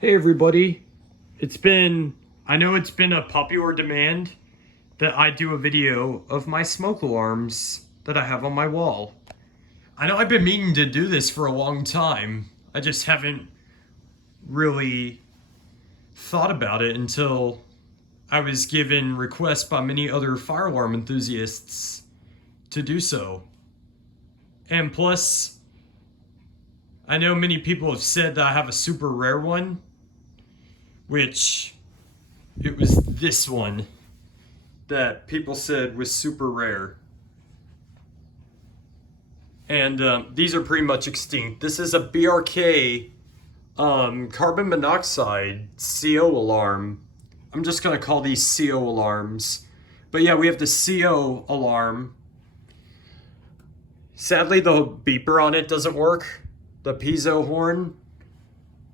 Hey everybody, I know it's been a popular demand that I do a video of my smoke alarms that I have on my wall. I know I've been meaning to do this for a long time. I just haven't really thought about it until I was given requests by many other fire alarm enthusiasts to do so. And plus, I know many people have said that I have a super rare one, which it was this one that people said was super rare. And these are pretty much extinct. This is a BRK carbon monoxide CO alarm. I'm just going to call these CO alarms. But yeah, we have the CO alarm. Sadly, the beeper on it doesn't work, the piezo horn.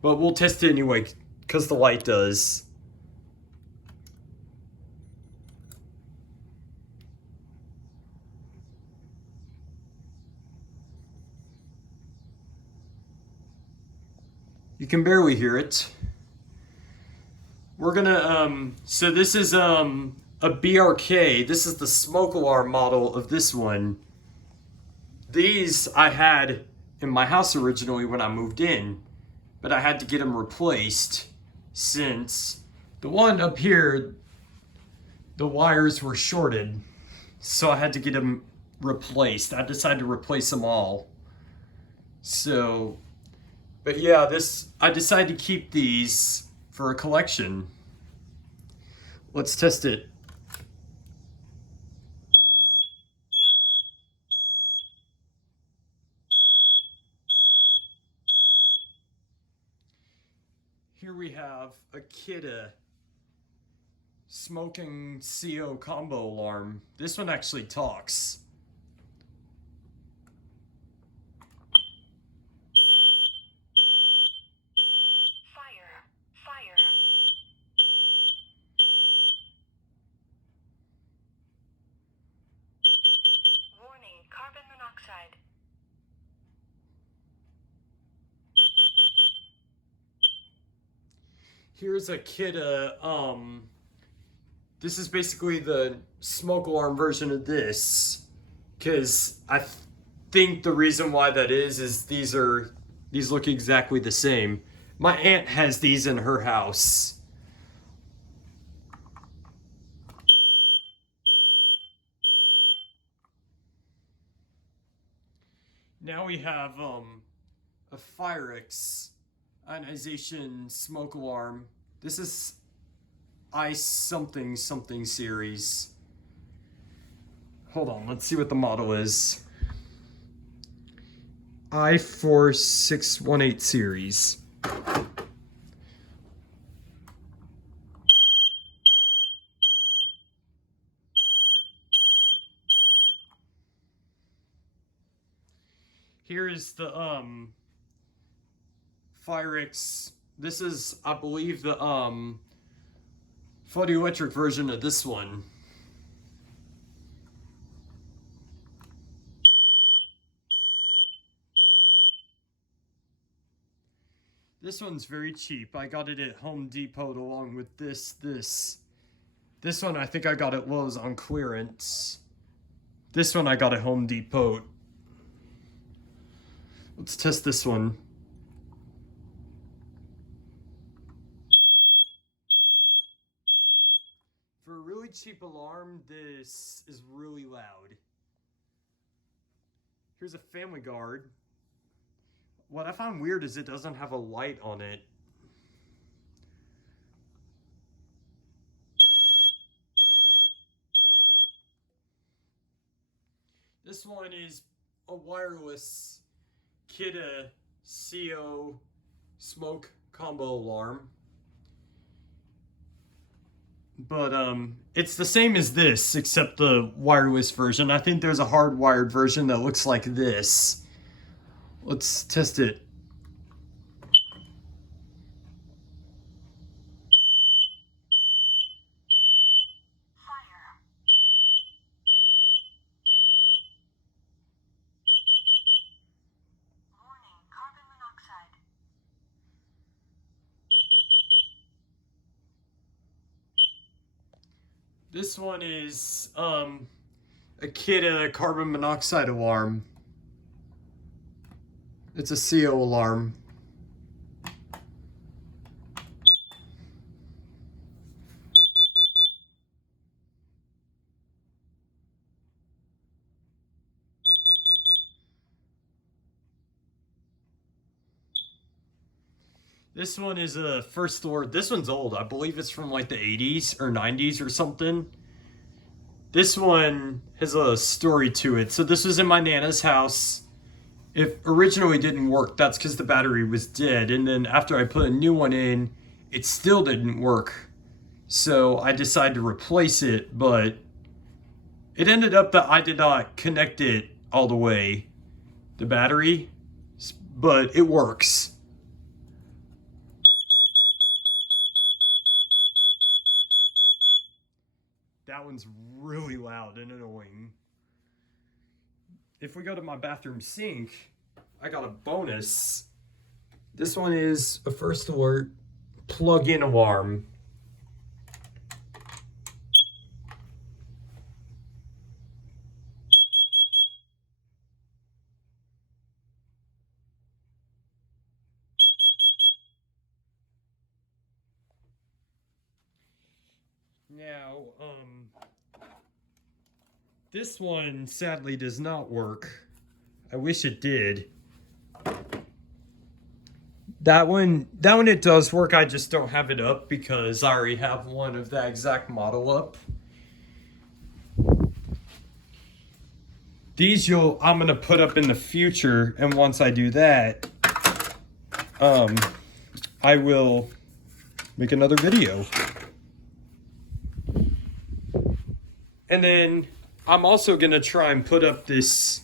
But we'll test it anyway, because the light does. You can barely hear it. We're gonna, so this is a BRK. This is the smoke alarm model of this one. These I had in my house originally when I moved in, but I had to get them replaced since the one up here, the wires were shorted. So I had to get them replaced. I decided to replace them all. So, but yeah, I decided to keep these for a collection. Let's test it. Here we have a Kidde smoking CO combo alarm. This one actually talks. Fire, fire. Warning, carbon monoxide. Here's a Kidde, this is basically the smoke alarm version of this. Cause I think the reason why that is these look exactly the same. My aunt has these in her house. Now we have a Firex ionization smoke alarm. This is I something something series. Hold on, let's see what the model is. I4618 series. Here is the Firex. This is, I believe, the photoelectric version of this one. This one's very cheap. I got it at Home Depot along with this. This one I think I got at Lowe's on clearance. This one I got at Home Depot. Let's test this one. For a really cheap alarm, this is really loud. Here's a Family Guard. What I found weird is it doesn't have a light on it. This one is a wireless Kidde CO smoke combo alarm. But it's the same as this, except the wireless version. I think there's a hardwired version that looks like this. Let's test it. Fire. Warning, carbon monoxide. This one is a Kidde carbon monoxide alarm. It's a CO alarm. This one is a first store. This one's old. I believe it's from like the 80s or 90s or something. This one has a story to it. So this was in my Nana's house. It originally didn't work. That's because the battery was dead. And then after I put a new one in, it still didn't work. So I decided to replace it, but it ended up that I did not connect it all the way, the battery, but it works. That one's really loud and annoying. If we go to my bathroom sink, I got a bonus. This one is a first alert plug-in alarm. Now, this one sadly does not work. I wish it did. That one it does work. I just don't have it up because I already have one of that exact model up. These I'm gonna put up in the future, and once I do that, I will make another video. And then I'm also gonna try and put up this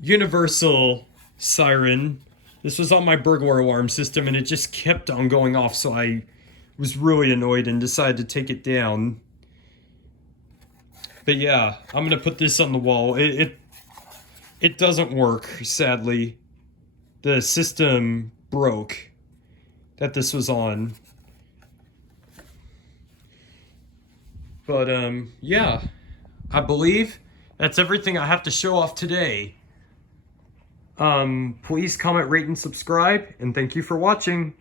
universal siren. This was on my burglar alarm system and it just kept on going off, so I was really annoyed and decided to take it down. But yeah, I'm gonna put this on the wall. It doesn't work, sadly. The system broke that this was on. But yeah, I believe that's everything I have to show off today. Please comment, rate, and subscribe, and thank you for watching.